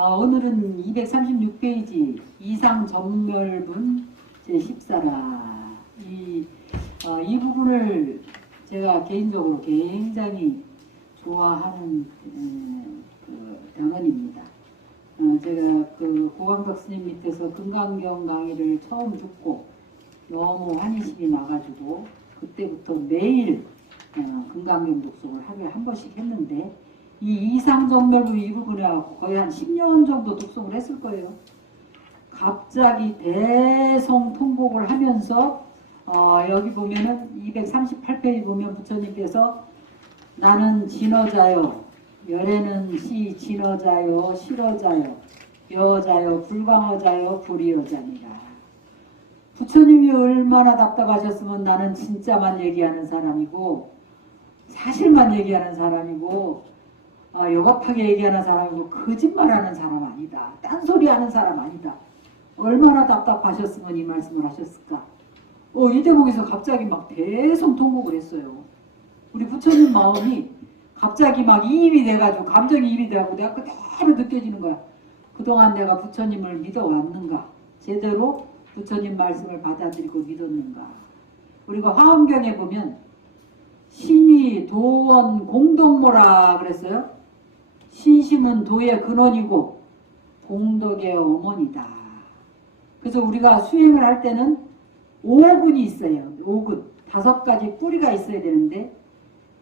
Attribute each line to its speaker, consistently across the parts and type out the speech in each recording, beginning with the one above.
Speaker 1: 어, 오늘은 236페이지 이상 전멸분 제14라 이, 어, 이 부분을 제가 개인적으로 굉장히 좋아하는 에, 그 당원입니다. 어, 제가 그 고광덕 스님 밑에서 금강경 강의를 처음 듣고 너무 환희심이 나가지고 그때부터 매일 어, 금강경 독서를 하루에 한 번씩 했는데 이 이상 정멸부 이 부분에 거의 한 10년 정도 독송을 했을 거예요. 갑자기 대성 통곡을 하면서 어, 여기 보면은 238페이지 보면 부처님께서 나는 진어자요 열애는 시 진어자요 실어자요 여자요 불광어자요 불이어자니라 부처님이 얼마나 답답하셨으면 나는 진짜만 얘기하는 사람이고 사실만 얘기하는 사람이고 아, 요겁하게 얘기하는 사람이고 거짓말하는 사람 아니다. 딴소리하는 사람 아니다. 얼마나 답답하셨으면 이 말씀을 하셨을까? 어, 이 대목에서 갑자기 막 대성 통곡을 했어요. 우리 부처님 마음이 갑자기 막 이입이 돼가지고 감정이 이입이 돼가지고 내가 그대로 느껴지는 거야. 그동안 내가 부처님을 믿어왔는가? 제대로 부처님 말씀을 받아들이고 믿었는가? 우리가 화엄경에 보면 신이 도원 공동모라 그랬어요. 신심은 도의 근원이고 공덕의 어머니다. 그래서 우리가 수행을 할 때는 오근이 있어요. 오근. 다섯 가지 뿌리가 있어야 되는데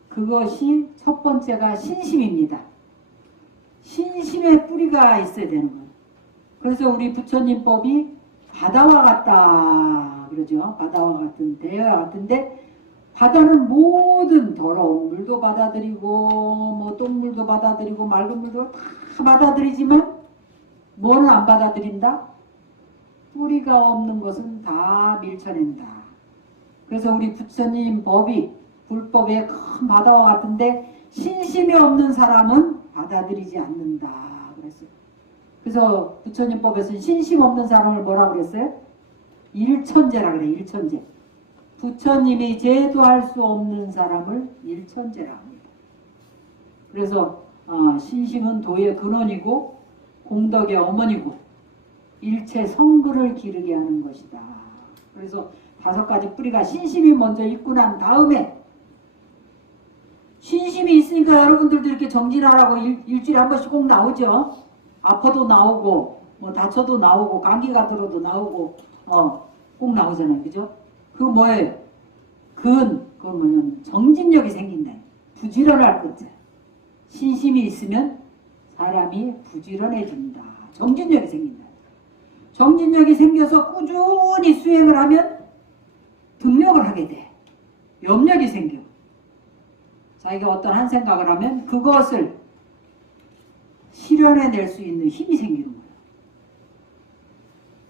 Speaker 1: 그것이 첫 번째가 신심입니다. 신심의 뿌리가 있어야 되는 거예요. 그래서 우리 부처님 법이 바다와 같다 그러죠. 바다와 같은 대와 같은데 바다는 모든 더러운 물도 받아들이고 뭐 똥물도 받아들이고 맑은 물도 다 받아들이지만 뭐는 안 받아들인다? 뿌리가 없는 것은 다 밀쳐낸다. 그래서 우리 부처님 법이 불법의 큰 바다와 같은데 신심이 없는 사람은 받아들이지 않는다. 그랬어요. 그래서 부처님 법에서는 신심 없는 사람을 뭐라고 그랬어요? 일천재라 그래. 일천재. 부처님이 제도할 수 없는 사람을 일천재라 합니다. 그래서 어, 신심은 도의 근원이고 공덕의 어머니고 일체 성불을 기르게 하는 것이다. 그래서 다섯 가지 뿌리가 신심이 먼저 있고 난 다음에 신심이 있으니까 여러분들도 이렇게 정진하라고 일, 일주일에 한 번씩 꼭 나오죠. 아파도 나오고 뭐 다쳐도 나오고 감기가 들어도 나오고 어, 꼭 나오잖아요. 그죠? 그 뭐예요? 근, 그건 뭐냐면 정진력이 생긴다. 부지런할 것자. 신심이 있으면 사람이 부지런해진다. 정진력이 생긴다. 정진력이 생겨서 꾸준히 수행을 하면 등력을 하게 돼. 염력이 생겨. 자기가 어떤 한 생각을 하면 그것을 실현해낼 수 있는 힘이 생기는 거예요.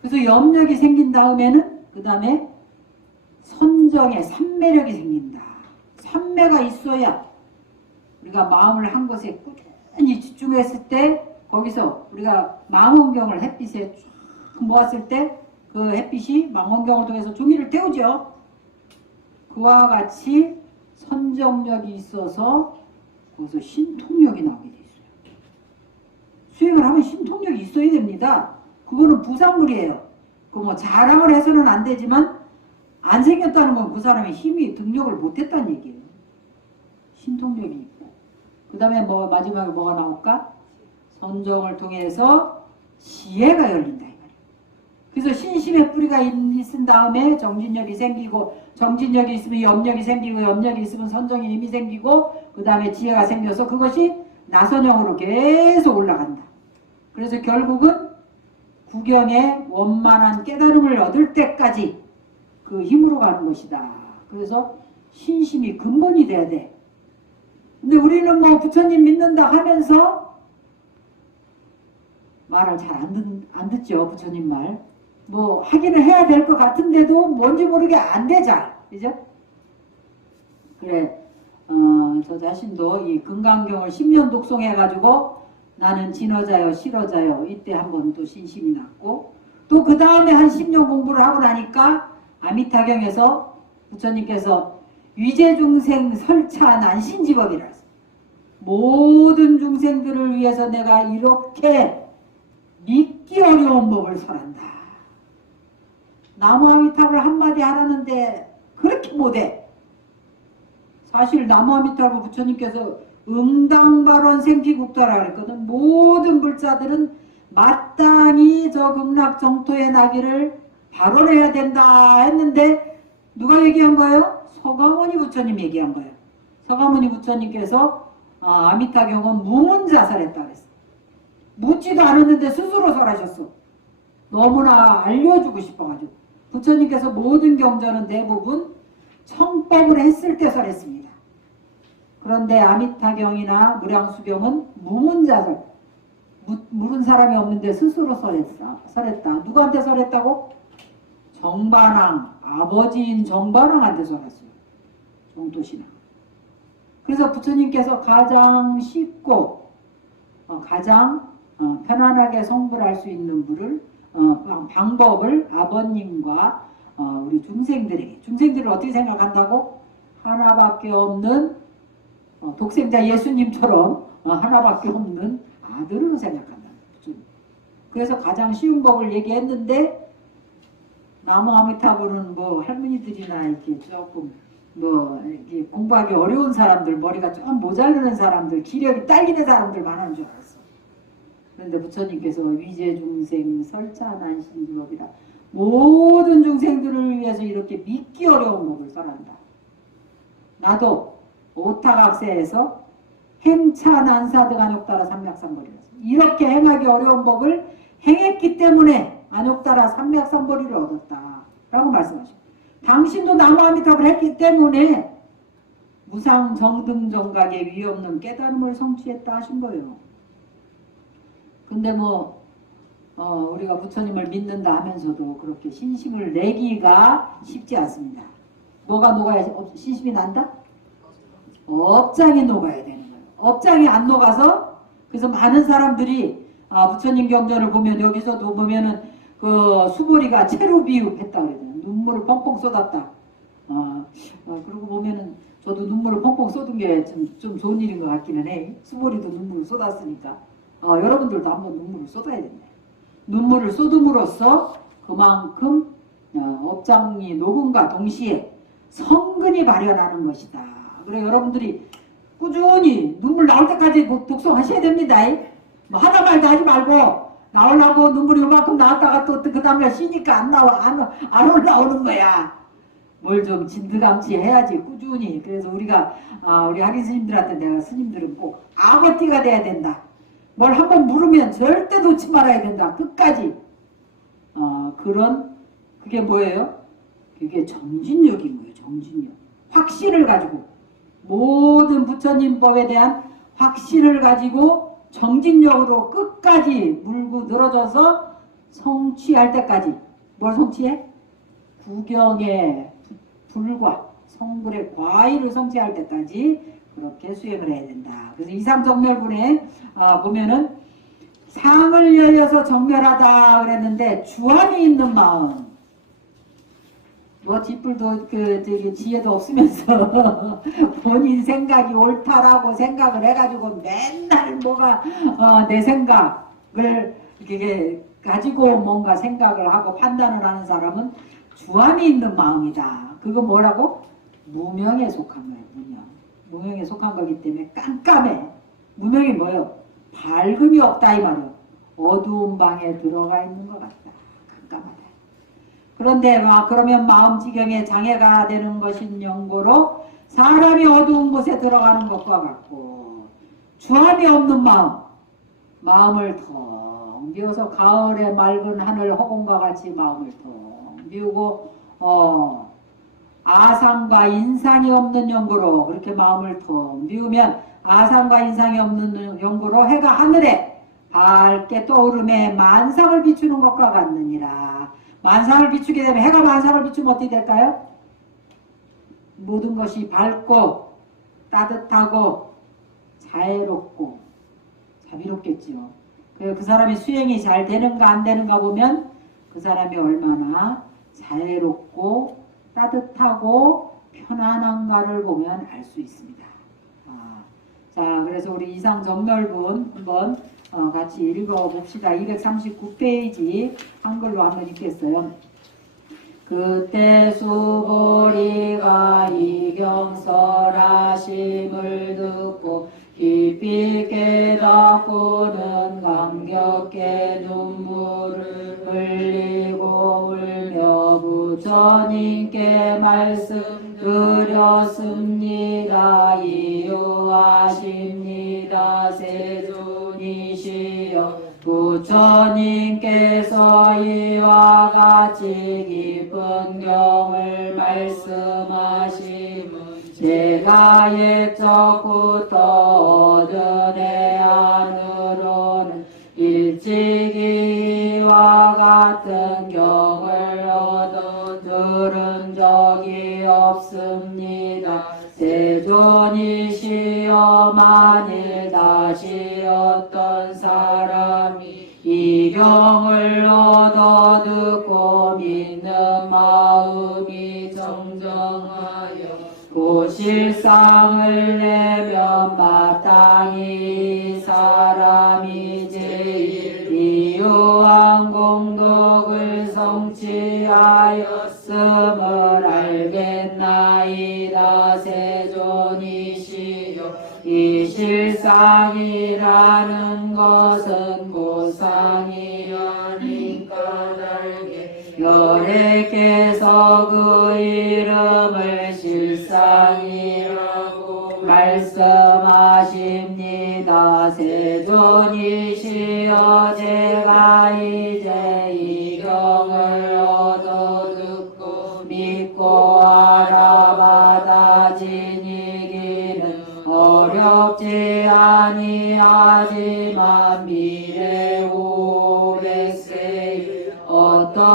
Speaker 1: 그래서 염력이 생긴 다음에는 그 다음에 선정의 삼매력이 생긴다. 삼매가 있어야 우리가 마음을 한 것에 꾸준히 집중했을 때 거기서 우리가 망원경을 햇빛에 쫙 모았을 때 그 햇빛이 망원경을 통해서 종이를 태우죠. 그와 같이 선정력이 있어서 거기서 신통력이 나오게 돼 있어요. 수행을 하면 신통력이 있어야 됩니다. 그거는 부산물이에요. 그 뭐 자랑을 해서는 안 되지만 안 생겼다는 건 그 사람의 힘이 등력을 못했다는 얘기예요. 신통력이 있고. 그 다음에 뭐 마지막에 뭐가 나올까? 선정을 통해서 지혜가 열린다. 이 말이에요. 그래서 신심의 뿌리가 있- 있은 다음에 정진력이 생기고 정진력이 있으면 염력이 생기고 염력이 있으면 선정의 힘이 생기고 그 다음에 지혜가 생겨서 그것이 나선형으로 계속 올라간다. 그래서 결국은 구경의 원만한 깨달음을 얻을 때까지 그 힘으로 가는 것이다. 그래서 신심이 근본이 돼야 돼. 근데 우리는 뭐 부처님 믿는다 하면서 말을 잘 안 듣죠. 부처님 말. 뭐 하기는 해야 될 것 같은데도 뭔지 모르게 안 되자. 그죠? 그래. 어, 저 자신도 이 금강경을 10년 독송해가지고 나는 진어자요, 실어자요. 이때 한 번 또 신심이 났고 또 그 다음에 한 10년 공부를 하고 나니까 아미타경에서 부처님께서 위제중생 설차 난신지법이라. 모든 중생들을 위해서 내가 이렇게 믿기 어려운 법을 설한다. 나무아미탑을 한마디 하라는데 그렇게 못해. 사실 나무아미탑을 부처님께서 응당발언 생기국도라 그랬거든. 모든 불자들은 마땅히 저 극락정토에 나기를 발언해야 된다 했는데 누가 얘기한 거예요? 서가모니 부처님 얘기한 거예요. 서가모니 부처님께서 아, 아미타 경은 무문자설했다 그랬어. 묻지도 않았는데 스스로 설하셨어. 너무나 알려주고 싶어가지고 부처님께서 모든 경전은 대부분 청법을 했을 때 설했습니다. 그런데 아미타경이나 무량수경은 무문자설 묻- 물은 사람이 없는데 스스로 설했어, 설했다. 누구한테 설했다고? 정반왕 아버지인 정반왕한테 설했어요. 정도신앙. 그래서 부처님께서 가장 쉽고 어, 가장 어, 편안하게 성불할 수 있는 물을 어, 방- 방법을 아버님과 어, 우리 중생들에게 중생들을 어떻게 생각한다고 하나밖에 없는 어, 독생자 예수님처럼 어, 하나밖에 없는 아들으로 생각한다. 부처님. 그래서 가장 쉬운 법을 얘기했는데 나무 아미타불은 뭐 할머니들이나 이렇게 조금 뭐 이렇게 공부하기 어려운 사람들 머리가 좀 모자르는 사람들 기력이 딸리는 사람들 많은 줄 알았어. 그런데 부처님께서 위제 중생 설찬한 신지법이다. 모든 중생들을 위해서 이렇게 믿기 어려운 법을 설한다. 나도 오타각세에서 행차 난사득 안욕따라 삼맥삼벌이라서 이렇게 행하기 어려운 법을 행했기 때문에 안욕따라 삼맥삼벌이를 얻었다. 라고 말씀하십니다. 당신도 나무아미탑을 했기 때문에 무상 정등 정각의 위없는 깨달음을 성취했다 하신 거예요. 근데 뭐 어, 우리가 부처님을 믿는다 하면서도 그렇게 신심을 내기가 쉽지 않습니다. 뭐가 녹아야 업- 신심이 난다? 업장이 녹아야 되는 거예요. 업장이 안 녹아서 그래서 많은 사람들이 아, 부처님 경전을 보면 여기서도 보면은 그 수보리가 체루비읍했다 그러잖아요. 눈물을 펑펑 쏟았다. 아, 어, 그러고 보면은 저도 눈물을 펑펑 쏟은 게좀 좀 좋은 일인 것 같기는 해. 수보리도 눈물을 쏟았으니까 어, 여러분들도 한번 눈물을 쏟아야 된다. 눈물을 쏟음으로써 그만큼 어, 업장이 녹음과 동시에 성근이 발현하는 것이다. 그래 여러분들이 꾸준히 눈물 나올 때까지 뭐 독송하셔야 됩니다. 뭐 하나 말도 하지 말고 나오려고 눈물이 요만큼 나왔다가 또 그 다음날 쉬니까 안 나와 안, 안 올라오는 거야. 뭘 좀 진드감치 해야지 꾸준히. 그래서 우리가 아, 우리 학인 스님들한테 내가 스님들은 꼭 악어띠가 돼야 된다. 뭘 한번 물으면 절대 놓지 말아야 된다. 끝까지. 어, 그런 그게 뭐예요? 그게 정진력인 거예요. 정진력. 확신을 가지고 모든 부처님 법에 대한 확신을 가지고 정진력으로 끝 까지 물고 늘어져서 성취할 때까지 뭘 성취해? 구경의 부- 불과 성불의 과일을 성취할 때까지 그렇게 수행을 해야 된다. 그래서 이상정멸분에 아, 보면은 상을 열려서 정멸하다 그랬는데 주함이 있는 마음 뭐 뒷불도 그 저기 지혜도 없으면서 본인 생각이 옳다라고 생각을 해가지고 맨날 뭐가 어, 내 생각을 이렇게 가지고 뭔가 생각을 하고 판단을 하는 사람은 주함이 있는 마음이다. 그거 뭐라고? 무명에 속한 거예요. 무명. 무명에 속한 거기 때문에 깜깜해. 무명이 뭐예요? 밝음이 없다 이 말이에요. 어두운 방에 들어가 있는 것 같다. 깜깜하다. 그런데 막 그러면 마음 지경에 장애가 되는 것인 연고로 사람이 어두운 곳에 들어가는 것과 같고 주함이 없는 마음 마음을 텅 비워서 가을의 맑은 하늘 허공과 같이 마음을 텅 비우고 어 아상과 인상이 없는 연고로 그렇게 마음을 텅 비우면 아상과 인상이 없는 연고로 해가 하늘에 밝게 떠오름에 만상을 비추는 것과 같느니라. 만상을 비추게 되면 해가 만상을 비추면 어떻게 될까요? 모든 것이 밝고 따뜻하고 자애롭고 자비롭겠지요. 그, 그 사람이 수행이 잘 되는가 안 되는가 보면 그 사람이 얼마나 자애롭고 따뜻하고 편안한가를 보면 알 수 있습니다. 아, 자, 그래서 우리 이상 정멸분 한번 어, 같이 읽어봅시다. 239페이지 한글로 한번 읽겠어요. 그때 수보리가 이경설하심을 듣고 깊이 깨닫고는 감격해 눈물을 흘리고 울며 부처님께 말씀 드렸습니다. 이유하십니다. 세존이시여 부처님께서 이와 같이 깊은 경을 말씀하심은 제가 옛적부터 얻은 애 안으로는 일찍 이와 같은 경을 얻어 들은 적이 없습니다. 세존이시여 만일 다시 어떤 사람이 이 경을 얻어 듣고 믿는 마음이 정정하여 그 실상을 내면 마땅히 이 사람이 제일 이유한 공덕을 성취하였음을 알겠나이다. 세존이시여 이 실상이라는 것은 열애께서 그 이름을 실상이라고 말씀하십니다. 세존이시여 제가 이제 이 경을 얻어 듣고 믿고 알아받아 지니 기는 어렵지 아니하지만 미래 오백세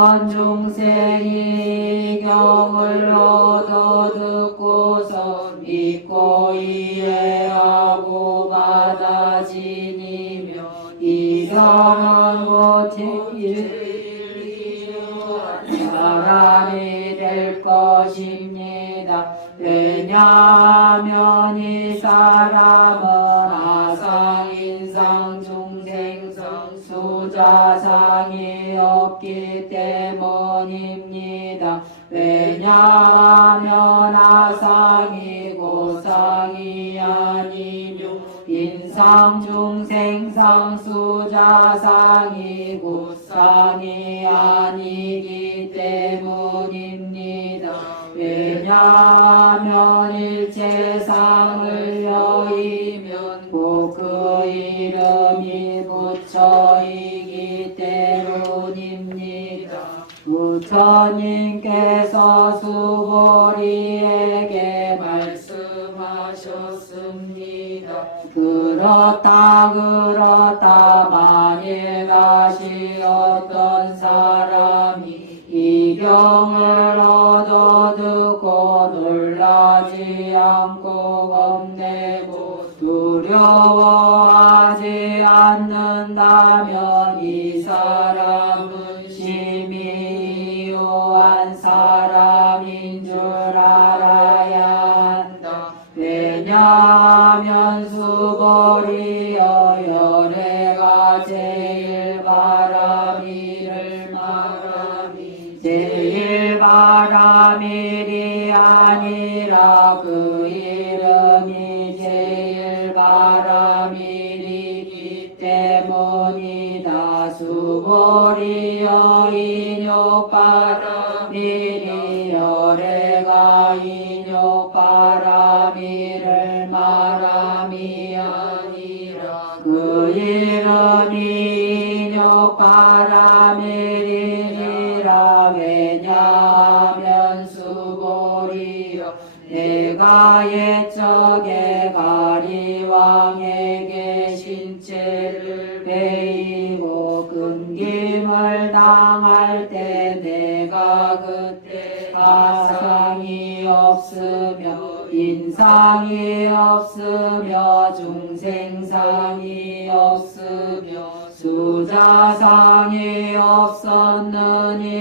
Speaker 1: 어떤 중생이 이 경을 얻어 듣고서 믿고 이해하고 받아 지니며 이 경은 고칠 사람이 될 것입니다. 왜냐하면 이 사람은 없기 때문입니다. 왜냐하면 아상이 고상이 아니며 인상 중생상 수자상이 고상이 아니기 때문입니다. 왜냐하면 일체상을 여이면 꼭 그 이름이 부처이 부처님께서 수보리에게 말씀하셨습니다. 그렇다 그렇다 만일 다시 어떤 사람이 이 경을 얻어 듣고 놀라지 않고 겁내고 두려워하지 않는다면 이 사람 수보리여 인욕 바람이니 열애가 인욕 바람이를 말함이 아니라. 그 이름이 인욕 바람이니라. 왜냐하면 수보리여 내가 옛적에 없으며 인상이 없으며 중생상이 없으며 수자상이 없었느니라.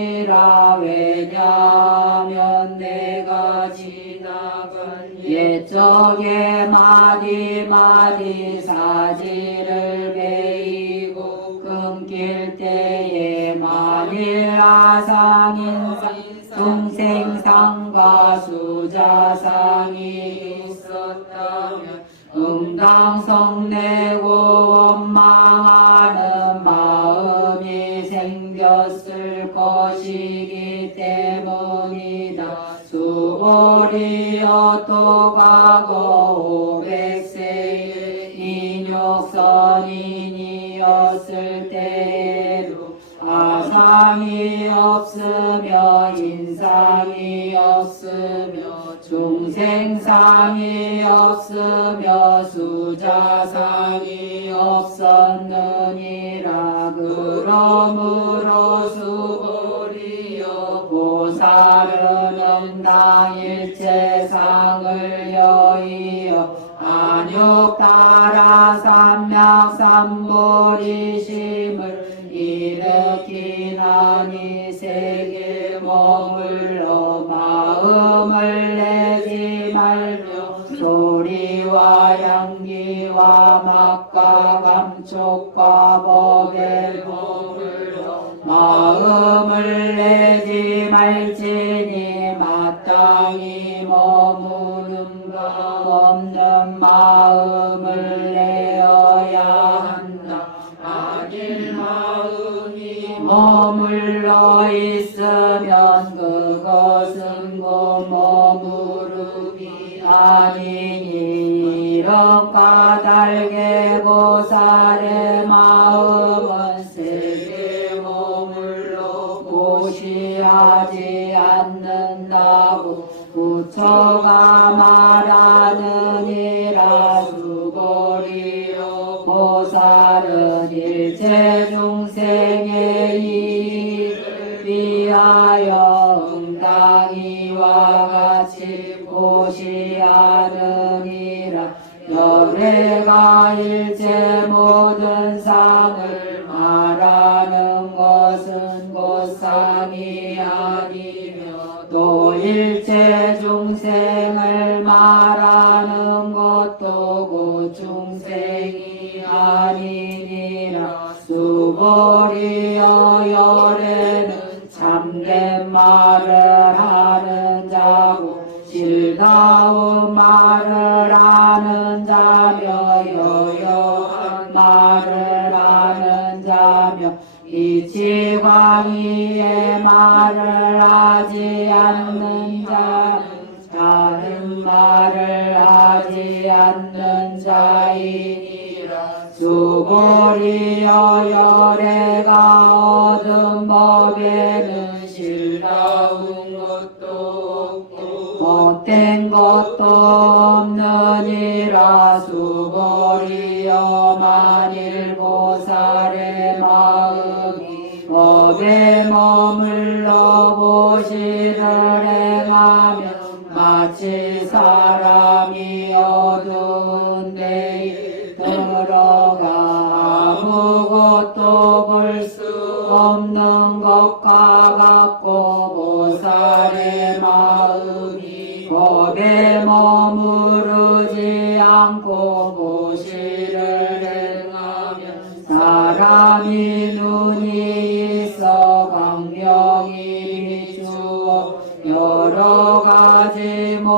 Speaker 1: 왜냐하면 내가 지나간 옛적에 마디 마디 사지를 베이 끊길 때에 만일 아상인상 동생상과 수자상이 있었다면 응당성 내고 원망하는 마음이 생겼을 것이기 때문이다. 또 과거 오백세의 인욕선인이었을 때에도 아상이 없으며 인상이 없으며 중생상이 없으며 수자상이 없었느니라. 그러므로 수고리여 보살은 음당 일체상을 여의어 안욕 따라 삼약 삼보리심을 일으키는 이 세계 맛과 감촉과 법에 머물러 마음을 내지 말지니 마땅히 머무는 바 없는 마음을 내어야 한다 만일 마음이 머물러 있으면 그것은 곧 머무름이 아니니 이런 까닭에 보살의 마음은 세계 머물러 고시하지 않는다고 부처가 말하느니라 수고리요 보살은 일체 중생의 이익을 위하여 응당이와 같이 고시하느니라 열애가 일체 모든 상을 말하는 것은 곧 상이 아니며 또 일체 중생을 말하는 것도 곧 중생이 아니니라. 수고리여 열애는 참된 말을 하는 자고 실다운 말 이치광이의 말을 하지 않는 자는 다른 말을 하지 않는 자이니라. 수고리여 열애가 얻은 법에는 실다운 것도 없고 못된 것도 없느니라. 수고리여 만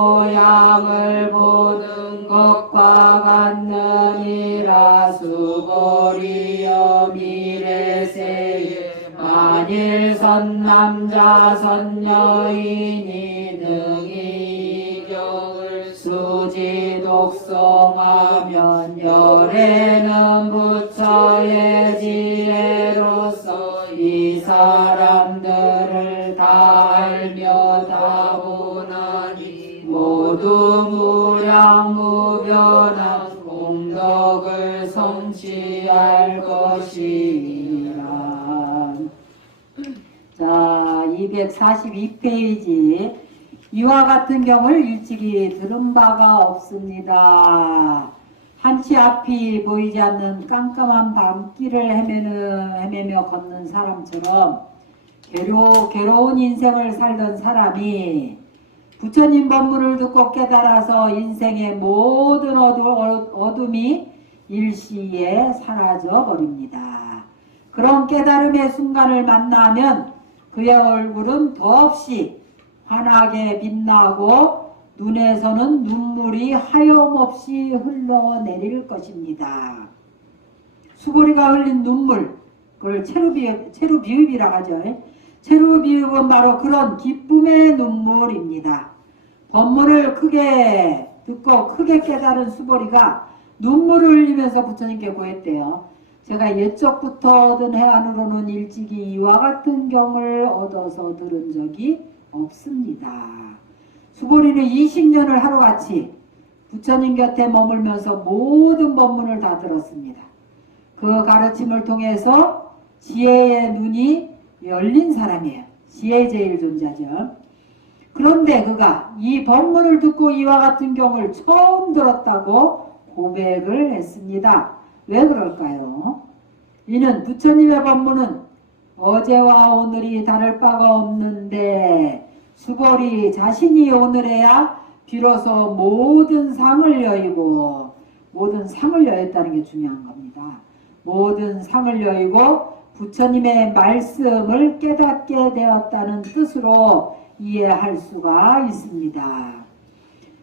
Speaker 1: 모양을 보는 것과 같느니라. 수고리여 미래세에 만일 선남자 선여인이 등이 이경을 수지 독송하면 열애는 부처의 지혜로서 이 사람들을 다 무량무변한 공덕을 성취할 것이라 자 242페이지 이와 같은 경을 일찍이 들은 바가 없습니다. 한치 앞이 보이지 않는 깜깜한 밤길을 헤매는, 헤매며 걷는 사람처럼 괴로, 괴로운 인생을 살던 사람이 부처님 법문을 듣고 깨달아서 인생의 모든 어두, 어둠 이 일시에 사라져 버립니다. 그런 깨달음의 순간을 만나면 그의 얼굴은 더없이 환하게 빛나고 눈에서는 눈물이 하염없이 흘러내릴 것입니다. 수고리가 흘린 눈물, 그걸 체루비읍, 체루비읍이라 하죠. 체루비읍은 바로 그런 기쁨의 눈물입니다. 법문을 크게 듣고 크게 깨달은 수보리가 눈물을 흘리면서 부처님께 고했대요. 제가 옛적부터 얻은 해안으로는 일찍이 이와 같은 경을 얻어서 들은 적이 없습니다. 수보리는 20년을 하루같이 부처님 곁에 머물면서 모든 법문을 다 들었습니다. 그 가르침을 통해서 지혜의 눈이 열린 사람이에요. 지혜 제일 존재죠. 그런데 그가 이 법문을 듣고 이와 같은 경을 처음 들었다고 고백을 했습니다. 왜 그럴까요? 이는 부처님의 법문은 어제와 오늘이 다를 바가 없는데 수벌이 자신이 오늘에야 비로소 모든 상을 여의고 모든 상을 여였다는 게 중요한 겁니다. 모든 상을 여의고 부처님의 말씀을 깨닫게 되었다는 뜻으로 이해할 수가 있습니다.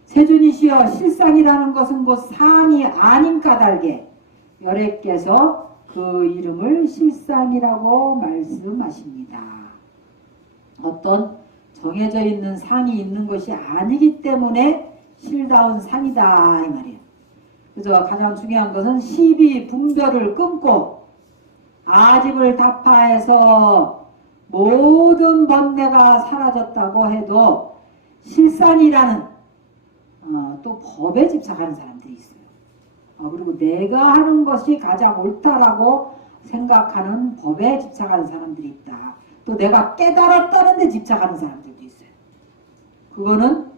Speaker 1: 세준이시여 실상이라는 것은 곧 상이 아닌 까닭에 열애께서 그 이름을 실상이라고 말씀하십니다. 어떤 정해져 있는 상이 있는 것이 아니기 때문에 실다운 상이다 이 말이에요. 그래서 가장 중요한 것은 시비 분별을 끊고 아집을 타파해서 모든 번뇌가 사라졌다고 해도 실상이라는 어, 또 법에 집착하는 사람들이 있어요. 어, 그리고 내가 하는 것이 가장 옳다라고 생각하는 법에 집착하는 사람들이 있다. 또 내가 깨달았다는 데 집착하는 사람들도 있어요. 그거는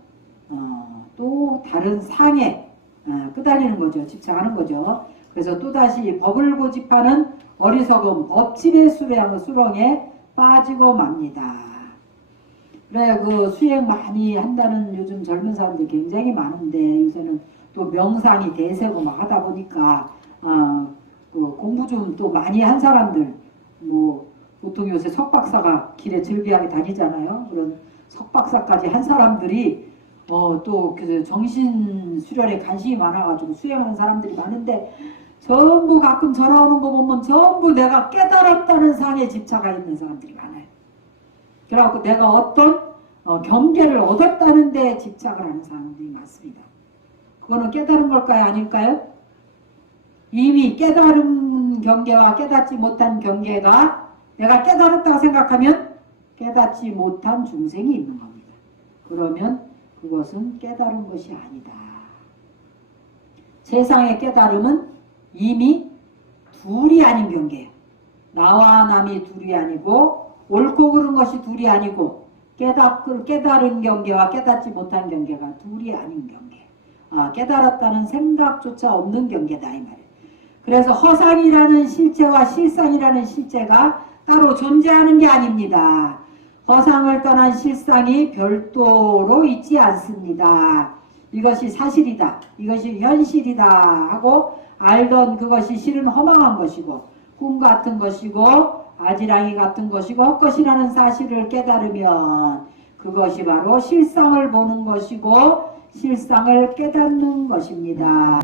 Speaker 1: 어, 또 다른 상에 어, 끄달리는 거죠. 집착하는 거죠. 그래서 또다시 법을 고집하는 어리석은 법집의 수령, 수렁에 빠지고 맙니다. 그래 그 수행 많이 한다는 요즘 젊은 사람들이 굉장히 많은데 요새는 또 명상이 대세고 막 하다 보니까 어, 그 공부 좀 또 많이 한 사람들 뭐 보통 요새 석박사가 길에 즐비하게 다니잖아요. 그런 석박사까지 한 사람들이 어또 그 정신 수련에 관심이 많아가지고 수행하는 사람들이 많은데 전부 가끔 전화 오는 거 보면 전부 내가 깨달았다는 상에 집착하 있는 사람들이 많아요. 그래갖고 내가 어떤 어, 경계를 얻었다는 데 집착을 하는 사람들이 많습니다. 그거는 깨달은 걸까요? 아닐까요? 이미 깨달은 경계와 깨닫지 못한 경계가 내가 깨달았다고 생각하면 깨닫지 못한 중생이 있는 겁니다. 그러면 그것은 깨달은 것이 아니다. 세상의 깨달음은 이미 둘이 아닌 경계예요. 나와 남이 둘이 아니고 옳고 그른 것이 둘이 아니고 깨닫, 깨달은 경계와 깨닫지 못한 경계가 둘이 아닌 경계. 아, 깨달았다는 생각조차 없는 경계다 이 말이에요. 그래서 허상이라는 실체와 실상이라는 실체가 따로 존재하는 게 아닙니다. 허상을 떠난 실상이 별도로 있지 않습니다. 이것이 사실이다. 이것이 현실이다 하고 알던 그것이 실은 허망한 것이고 꿈 같은 것이고 아지랑이 같은 것이고 헛것이라는 사실을 깨달으면 그것이 바로 실상을 보는 것이고 실상을 깨닫는 것입니다.